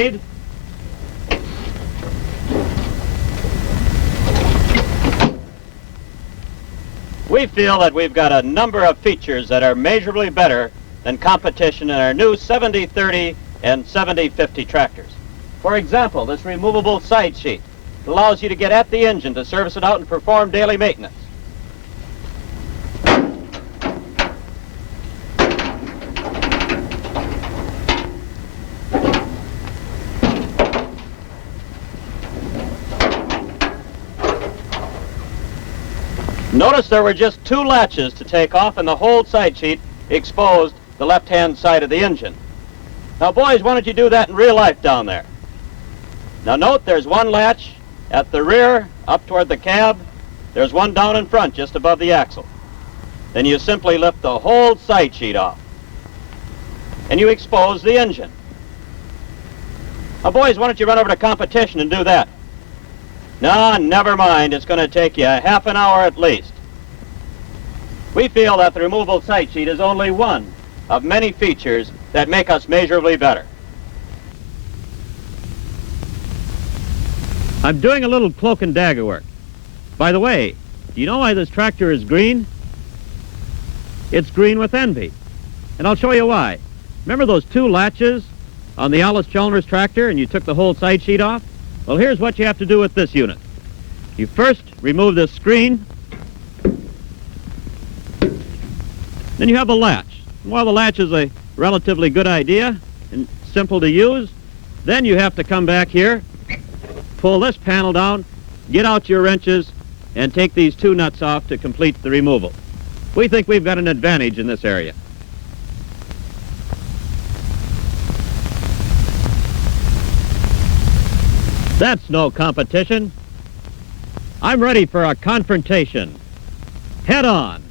speed. We feel that we've got a number of features that are measurably better than competition in our new 7030 and 7050 tractors. For example, this removable side sheet allows you to get at the engine to service it out and perform daily maintenance. Notice there were just 2 latches to take off, and the whole side sheet exposed the left-hand side of the engine. Now, boys, why don't you do that in real life down there? Now, note there's 1 latch at the rear up toward the cab. There's 1 down in front just above the axle. Then you simply lift the whole side sheet off, and you expose the engine. Now, boys, why don't you run over to competition and do that? No, never mind. It's going to take you a half an hour at least. We feel that the removable side sheet is only one of many features that make us measurably better. I'm doing a little cloak and dagger work. By the way, do you know why this tractor is green? It's green with envy. And I'll show you why. Remember those 2 latches on the Allis Chalmers tractor and you took the whole side sheet off? Well, here's what you have to do with this unit. You first remove this screen. Then you have a latch. And while the latch is a relatively good idea and simple to use, then you have to come back here, pull this panel down, get out your wrenches, and take these 2 nuts off to complete the removal. We think we've got an advantage in this area. That's no competition. I'm ready for a confrontation. Head on.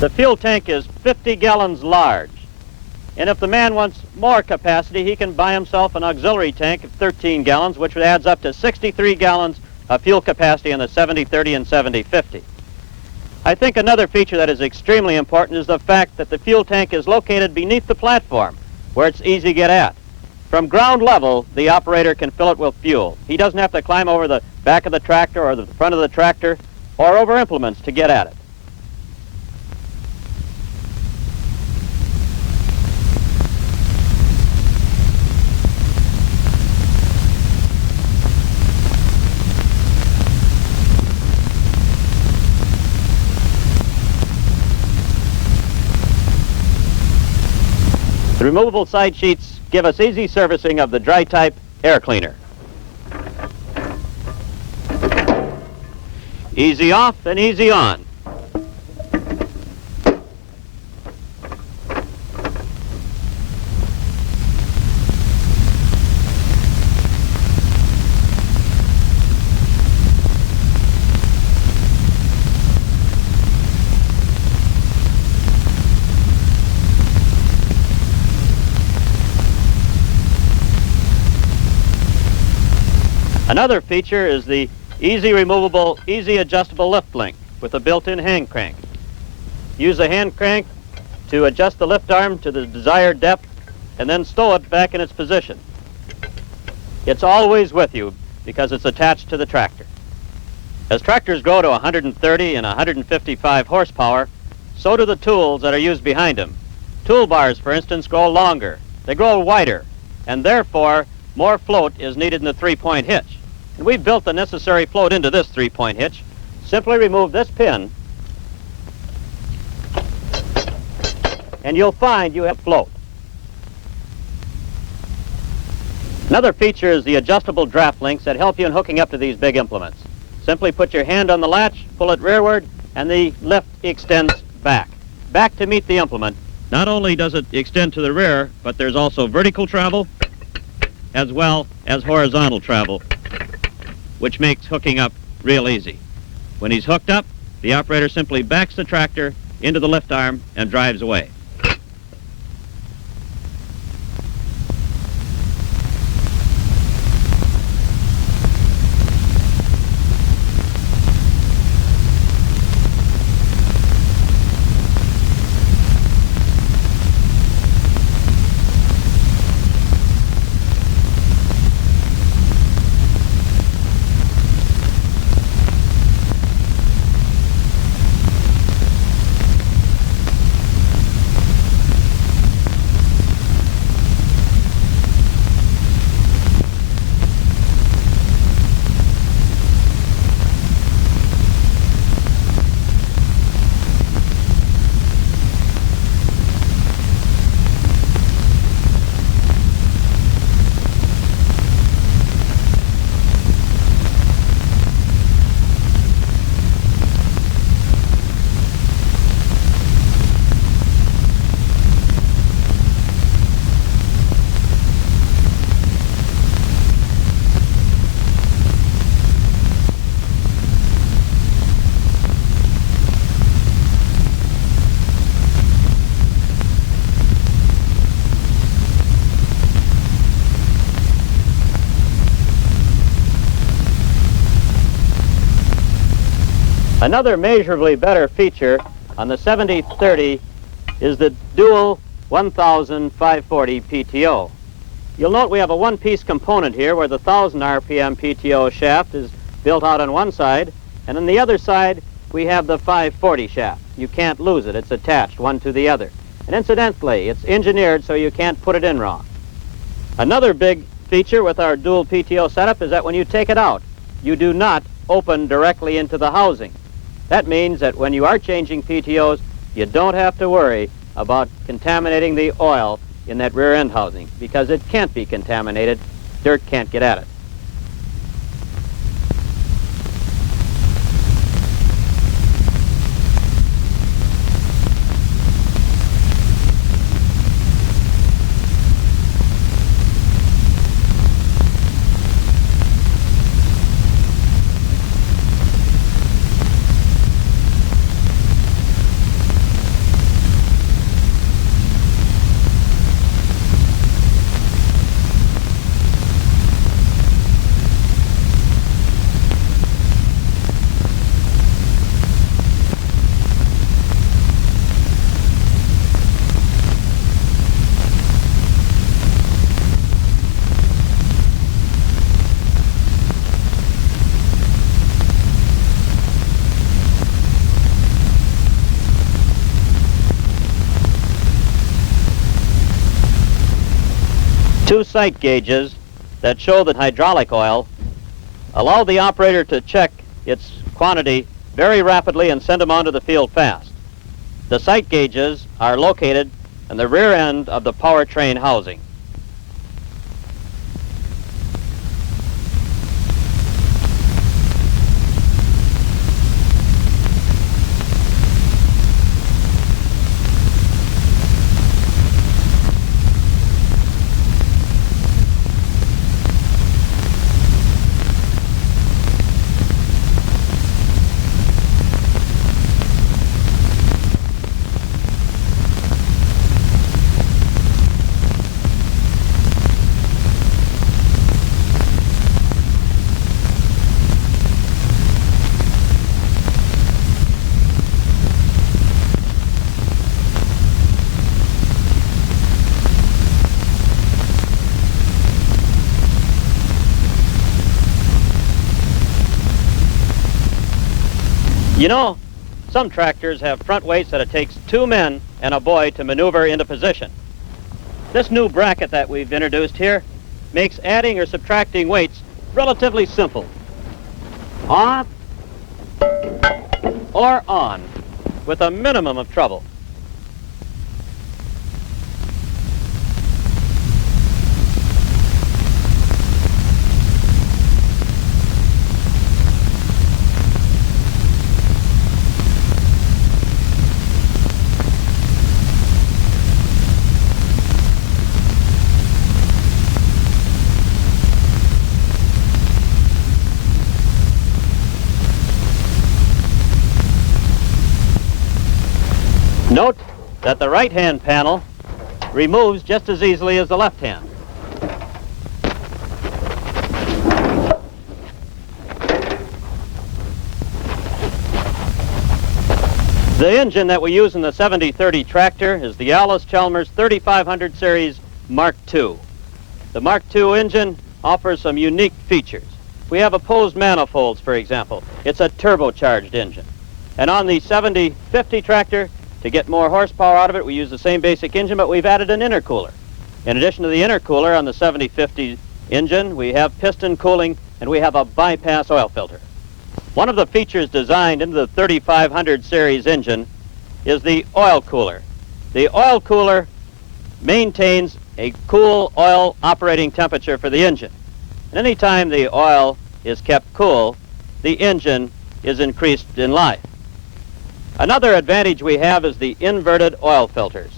The fuel tank is 50 gallons large. And if the man wants more capacity, he can buy himself an auxiliary tank of 13 gallons, which adds up to 63 gallons of fuel capacity in the 7030 and 7050. I think another feature that is extremely important is the fact that the fuel tank is located beneath the platform, where it's easy to get at. From ground level, the operator can fill it with fuel. He doesn't have to climb over the back of the tractor or the front of the tractor or over implements to get at it. The removable side sheets give us easy servicing of the dry type air cleaner. Easy off and easy on. Another feature is the easy removable, easy adjustable lift link with a built-in hand crank. Use the hand crank to adjust the lift arm to the desired depth and then stow it back in its position. It's always with you because it's attached to the tractor. As tractors grow to 130 and 155 horsepower, so do the tools that are used behind them. Toolbars, for instance, grow longer. They grow wider, and therefore more float is needed in the 3-point hitch. And we've built the necessary float into this 3-point hitch. Simply remove this pin, and you'll find you have float. Another feature is the adjustable draft links that help you in hooking up to these big implements. Simply put your hand on the latch, pull it rearward, and the lift extends back to meet the implement. Not only does it extend to the rear, but there's also vertical travel as well as horizontal travel, which makes hooking up real easy. When he's hooked up, the operator simply backs the tractor into the lift arm and drives away. Another measurably better feature on the 7030 is the dual 1540 PTO. You'll note we have a one-piece component here where the 1000 RPM PTO shaft is built out on one side, and on the other side we have the 540 shaft. You can't lose it. It's attached one to the other. And incidentally, it's engineered so you can't put it in wrong. Another big feature with our dual PTO setup is that when you take it out, you do not open directly into the housing. That means that when you are changing PTOs, you don't have to worry about contaminating the oil in that rear end housing, because it can't be contaminated. Dirt can't get at it. Two sight gauges that show the hydraulic oil allow the operator to check its quantity very rapidly and send them onto the field fast. The sight gauges are located in the rear end of the powertrain housing. You know, some tractors have front weights that it takes 2 men and a boy to maneuver into position. This new bracket that we've introduced here makes adding or subtracting weights relatively simple. Off or on with a minimum of trouble. Note that the right-hand panel removes just as easily as the left hand. The engine that we use in the 7030 tractor is the Allis Chalmers 3500 series Mark II. The Mark II engine offers some unique features. We have opposed manifolds, for example. It's a turbocharged engine. And on the 7050 tractor, to get more horsepower out of it, we use the same basic engine, but we've added an intercooler. In addition to the intercooler on the 7050 engine, we have piston cooling, and we have a bypass oil filter. One of the features designed into the 3500 series engine is the oil cooler. The oil cooler maintains a cool oil operating temperature for the engine. And any time the oil is kept cool, the engine is increased in life. Another advantage we have is the inverted oil filters.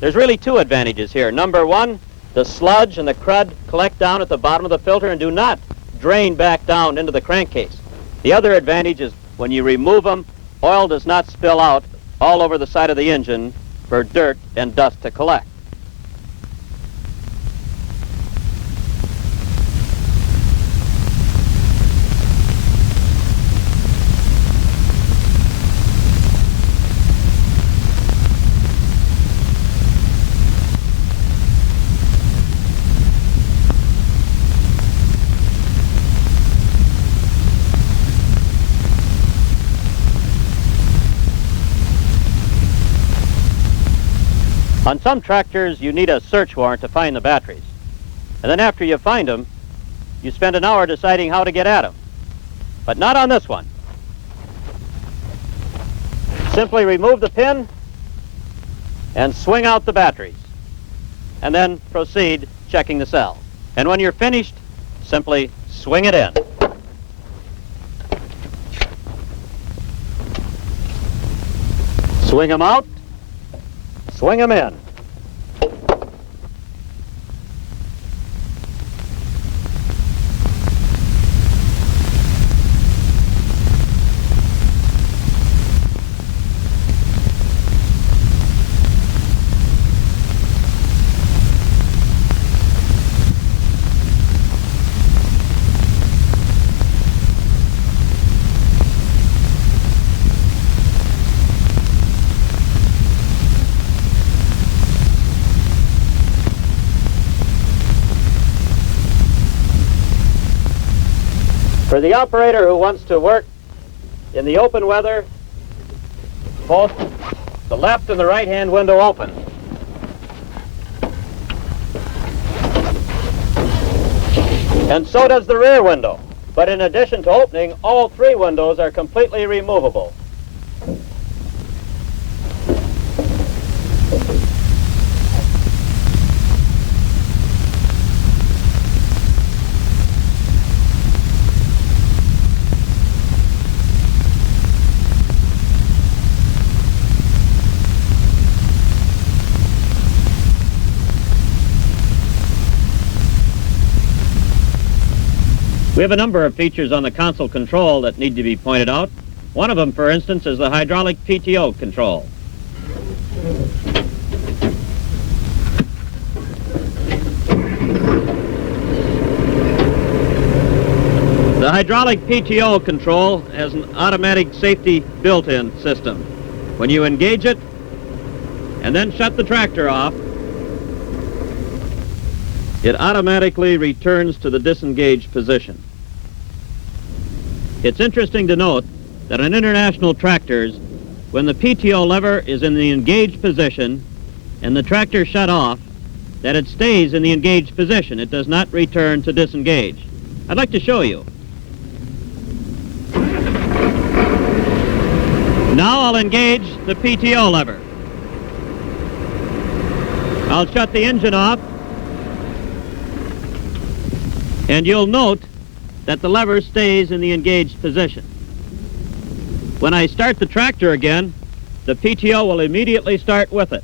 There's really two advantages here. Number one, the sludge and the crud collect down at the bottom of the filter and do not drain back down into the crankcase. The other advantage is when you remove them, oil does not spill out all over the side of the engine for dirt and dust to collect. On some tractors, you need a search warrant to find the batteries. And then after you find them, you spend an hour deciding how to get at them. But not on this one. Simply remove the pin and swing out the batteries. And then proceed checking the cell. And when you're finished, simply swing it in. Swing them out, swing them in. For the operator who wants to work in the open weather, both the left and the right-hand window open. And so does the rear window. But in addition to opening, all three windows are completely removable. We have a number of features on the console control that need to be pointed out. One of them, for instance, is the hydraulic PTO control. The hydraulic PTO control has an automatic safety built-in system. When you engage it and then shut the tractor off, it automatically returns to the disengaged position. It's interesting to note that on international tractors, when the PTO lever is in the engaged position and the tractor shut off, that it stays in the engaged position. It does not return to disengage. I'd like to show you. Now I'll engage the PTO lever. I'll shut the engine off, and you'll note that the lever stays in the engaged position. When I start the tractor again, the PTO will immediately start with it.